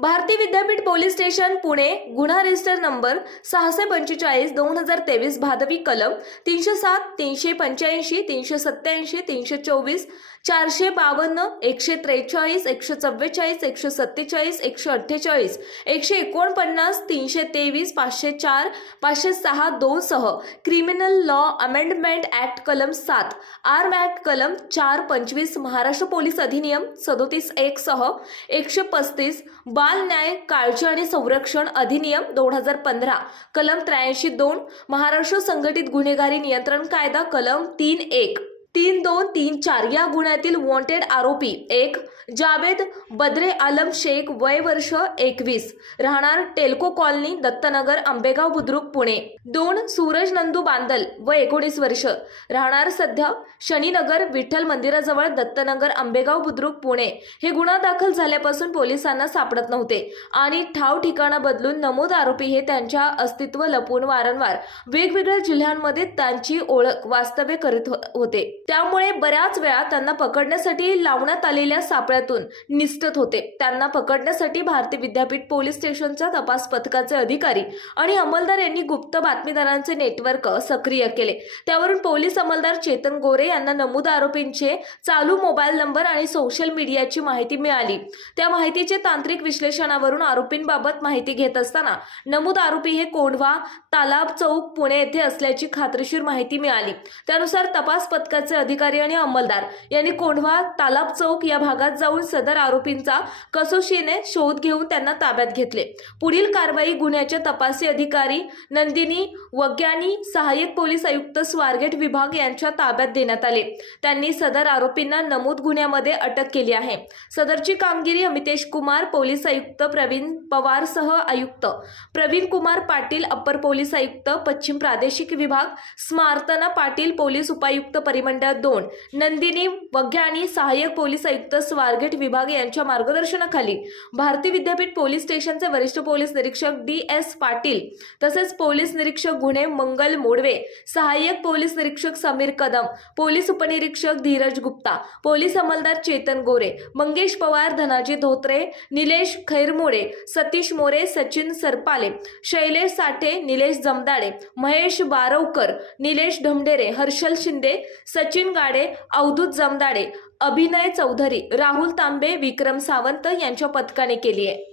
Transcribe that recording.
Bharati Vidyapeeth police station Pune गुन्हा register number सहाशे पंचेचाळीस दोन हजार तेवीस भादवी कलम तीनशे सात तीनशे पंच्याऐंशी तीनशे सत्त्याऐंशी तीनशे चोवीस चारशे बावन्न एकशे त्रेचाळीस एकशे चव्वेचाळीस एकशे सत्तेचाळीस एकशे अठ्ठेचाळीस एकशे एकोणपन्नास तीनशे तेवीस पाचशे चार पाचशे सहा दोन सह क्रिमिनल लॉ अमेंडमेंट ॲक्ट कलम सात आर्म ॲक्ट कलम चार पंचवीस महाराष्ट्र पोलीस अधिनियम सदोतीस एक सह एकशे पस्तीस बाल न्याय काळजी आणि संरक्षण अधिनियम दोन हजार पंधरा कलम त्र्याऐंशी दोन महाराष्ट्र संघटित गुन्हेगारी नियंत्रण कायदा कलम तीन एक. तीन दोन तीन चार या गुन्ह्यातील वॉन्टेड आरोपी एक जावेद बद्रे आलम शेख वय वर्ष एकवीस राहणार टेल्को कॉलनी दत्तनगर आंबेगाव बुद्रुक पुणे. दोन सूरज नंदू बांदल व एकोणीस वर्ष राहणार सध्या शनीनगर विठ्ठल मंदिराजवळ दत्तनगर आंबेगाव बुद्रुक पुणे. हे गुन्हा दाखल झाल्यापासून पोलिसांना सापडत नव्हते आणि ठाव ठिकाणं बदलून नमूद आरोपी हे त्यांच्या अस्तित्व लपवून वारंवार वेगवेगळ्या जिल्ह्यांमध्ये त्यांची ओळख वास्तव्य करीत हो-, होते. त्यामुळे बऱ्याच वेळा त्यांना पकडण्यासाठी लावण्यात आलेल्या सापळ्यातून निसटत होते. त्यांना पकडण्यासाठी भारतीय विद्यापीठ पोलीस स्टेशनच्या तपास पथकाचे अधिकारी आणि अंमलदार यांनी गुप्त बातमीदारांचे नेटवर्क सक्रिय केले. त्यावरून पोलीस अंमलदार चेतन गोरे यांना नमूद आरोपींचे चालू मोबाईल नंबर आणि सोशल मीडियाची माहिती मिळाली. त्या माहितीचे तांत्रिक विश्लेषणावरून आरोपींबाबत माहिती घेत असताना नमूद आरोपी हे कोंढवा तालाब चौक पुणे येथे असल्याची खात्रीशीर माहिती मिळाली. त्यानुसार तपास पथकाचे अधिकारी आणि अंमलदार यांनी कोंढवा तालाब चौक या भागात जाऊन सदर आरोपींचा कसोशीने शोध घेऊन त्यांना ताब्यात घेतले. पुढील कारवाई गुन्ह्याच्या तपासी अधिकारी नंदिनी वग्यानी सहाय्यक पोलीस आयुक्त स्वारगेट विभाग यांच्या ताब्यात देण्यात आले. त्यांनी सदर आरोपींना नमूद गुन्ह्यामध्ये अटक केली आहे. सदरची कामगिरी अमितेश कुमार पोलीस आयुक्त प्रवीण पवार सह आयुक्त. प्रवीण कुमार पाटील अप्पर पोलीस आयुक्त पश्चिम प्रादेशिक विभाग स्मार्तना पाटील पोलीस उपायुक्त परिमंडळ दोन. नंदिनी वघ्यानी सहाय्यक पोलीस आयुक्त स्वारगेट विभाग यांच्या मार्गदर्शनाखाली भारती विद्यापीठ पोलीस स्टेशनचे वरिष्ठ पोलीस निरीक्षक डी एस पाटील तसेच पोलीस निरीक्षक गुन्हे मंगल मोडवे सहाय्यक पोलीस निरीक्षक समीर कदम पोलीस उपनिरीक्षक धीरज गुप्ता पोलीस अंमलदार चेतन गोरे मंगेश पवार धनाजी धोत्रे निलेश खैरमोडे सतीश मोरे सचिन सरपाले शैलेश साठे निलेश जमदाडे महेश बारवकर निलेश ढमडेरे हर्षल शिंदे सचिन गाडे अवधूत जमदाडे अभिनय चौधरी राहुल तांबे विक्रम सावंत यांच्या पथकाने केली आहे.